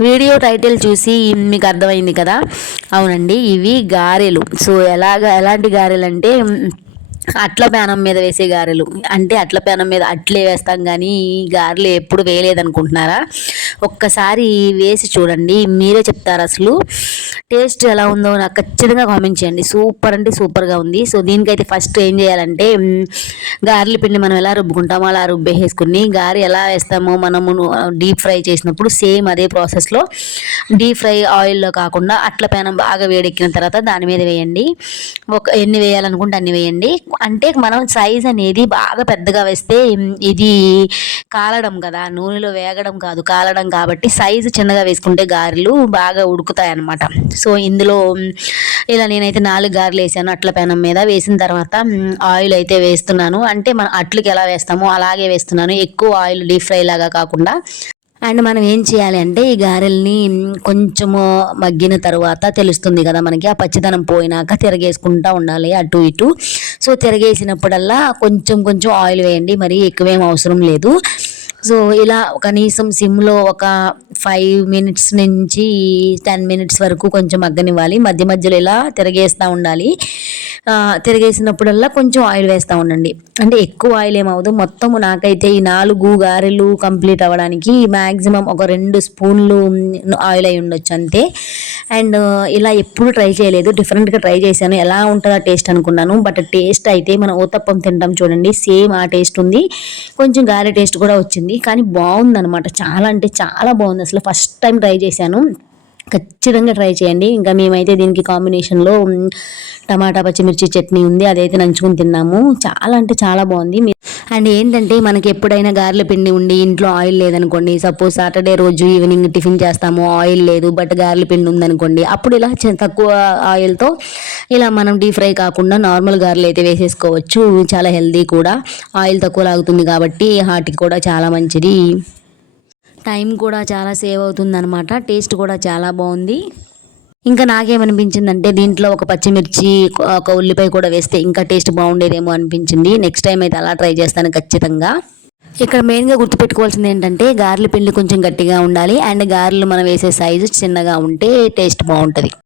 Video title చూసి మీకు అర్థమైంది కదా? అవునండి ఇవి గారెలు. సో ఎలాగ ఎలాంటి గారెలు అంటే అట్ల పేనం మీద వేసే గారెలు. అంటే అట్ల పేనం మీద అట్లే వేస్తాం కానీ ఈ గారెలు ఎప్పుడు వేయలేదనుకుంటున్నారా? ఒక్కసారి వేసి చూడండి మీరే చెప్తారు అసలు. టేస్ట్ ఎలా ఉందో నాకు ఖచ్చితంగా కామెంట్ చేయండి. సూపర్ అంటే సూపర్గా ఉంది. సో దీనికైతే ఫస్ట్ ఏం చేయాలంటే గారెల పిండి మనం ఎలా రుబ్బుకుంటామో అలా రుబ్బేసుకుని గారె ఎలా వేస్తామో మనము డీప్ ఫ్రై చేసినప్పుడు సేమ్ అదే ప్రాసెస్లో డీప్ ఫ్రై ఆయిల్లో కాకుండా అట్ల పేనం బాగా వేడెక్కిన తర్వాత దాని మీద వేయండి. ఒక ఎన్ని వేయాలనుకుంటే అన్ని వేయండి. అంటే మనం సైజ్ అనేది బాగా పెద్దగా వేస్తే ఇది కాలడం కదా. నూనెలో వేగడం కాదు కాలడం కాబట్టి సైజు చిన్నగా వేసుకుంటే గారెలు బాగా ఉడుకుతాయి అన్నమాట సో ఇందులో ఇలా నేనైతే నాలుగు గారెలు వేసాను అట్ల పెనం మీద. వేసిన తర్వాత ఆయిల్ అయితే వేస్తున్నాను. అంటే మన అట్లకి ఎలా వేస్తామో అలాగే వేస్తున్నాను. ఎక్కువ ఆయిల్ డీప్ ఫ్రై లాగా కాకుండా. అండ్ మనం ఏం చేయాలి అంటే ఈ గారెల్ని కొంచెము మగ్గిన తర్వాత తెలుస్తుంది కదా మనకి ఆ పచ్చిదనం పోయినాక తిరగేసుకుంటూ ఉండాలి అటు ఇటు. సో తిరగేసినప్పుడల్లా కొంచెం కొంచెం ఆయిల్ వేయండి. మరి ఎక్కువేం అవసరం లేదు. సో ఇలా కనీసం సిమ్లో ఒక ఫైవ్ మినిట్స్ నుంచి టెన్ మినిట్స్ వరకు కొంచెం మగ్గనివ్వాలి మధ్య మధ్యలో ఇలా తిరగేస్తూ ఉండాలి. తిరగేసినప్పుడల్లా కొంచెం ఆయిల్ వేస్తూ ఉండండి. అంటే ఎక్కువ ఆయిల్ ఏమవుదు మొత్తం నాకైతే ఈ నాలుగు గారెలు కంప్లీట్ అవ్వడానికి మ్యాక్సిమం ఒక రెండు స్పూన్లు ఆయిల్ అయి ఉండొచ్చు అంతే. అండ్ ఇలా ఎప్పుడు ట్రై చేయలేదు. డిఫరెంట్గా ట్రై చేశాను. ఎలా ఉంటుందో టేస్ట్ అనుకున్నాను. బట్ టేస్ట్ అయితే మనం ఊతప్పం తింటాం చూడండి. సేమ్ ఆ టేస్ట్ ఉంది. కొంచెం గారె టేస్ట్ కూడా వచ్చింది. కానీ బాగుందనమాట చాలా అంటే చాలా బాగుంది. అసలు ఫస్ట్ టైం ట్రై చేశాను. ఖచ్చితంగా ట్రై చేయండి. ఇంకా మేమైతే దీనికి కాంబినేషన్లో టమాటా పచ్చిమిర్చి చట్నీ ఉంది. అదైతే నంచుకుని తిన్నాము. చాలా అంటే చాలా బాగుంది. అండ్ ఏంటంటే మనకి ఎప్పుడైనా గారెల పిండి ఉండి ఇంట్లో ఆయిల్ లేదనుకోండి సపోజ్ సాటర్డే రోజు ఈవినింగ్ టిఫిన్ చేస్తాము ఆయిల్ లేదు బట్ గారెల పిండి ఉందనుకోండి అప్పుడు ఇలా చ- తక్కువ ఆయిల్తో ఇలా మనం డీప్ ఫ్రై కాకుండా నార్మల్ గారెలు అయితే వేసేసుకోవచ్చు. చాలా హెల్దీ కూడా. ఆయిల్ తక్కువ లాగుతుంది కాబట్టి హార్ట్కి కూడా చాలా మంచిది. టైం కూడా చాలా సేవ్ అవుతుంది అనమాట టేస్ట్ కూడా చాలా బాగుంది. ఇంకా నాకేమనిపించిందంటే దీంట్లో ఒక పచ్చిమిర్చి ఒక ఉల్లిపాయ కూడా వేస్తే ఇంకా టేస్ట్ బాగుండేదేమో అనిపించింది. నెక్స్ట్ టైం అయితే అలా ట్రై చేస్తాను ఖచ్చితంగా. ఇక్కడ మెయిన్గా గుర్తుపెట్టుకోవాల్సింది ఏంటంటే గారెల పిండి కొంచెం గట్టిగా ఉండాలి. అండ్ గారెలు మనం వేసే సైజు చిన్నగా ఉంటే టేస్ట్ బాగుంటుంది.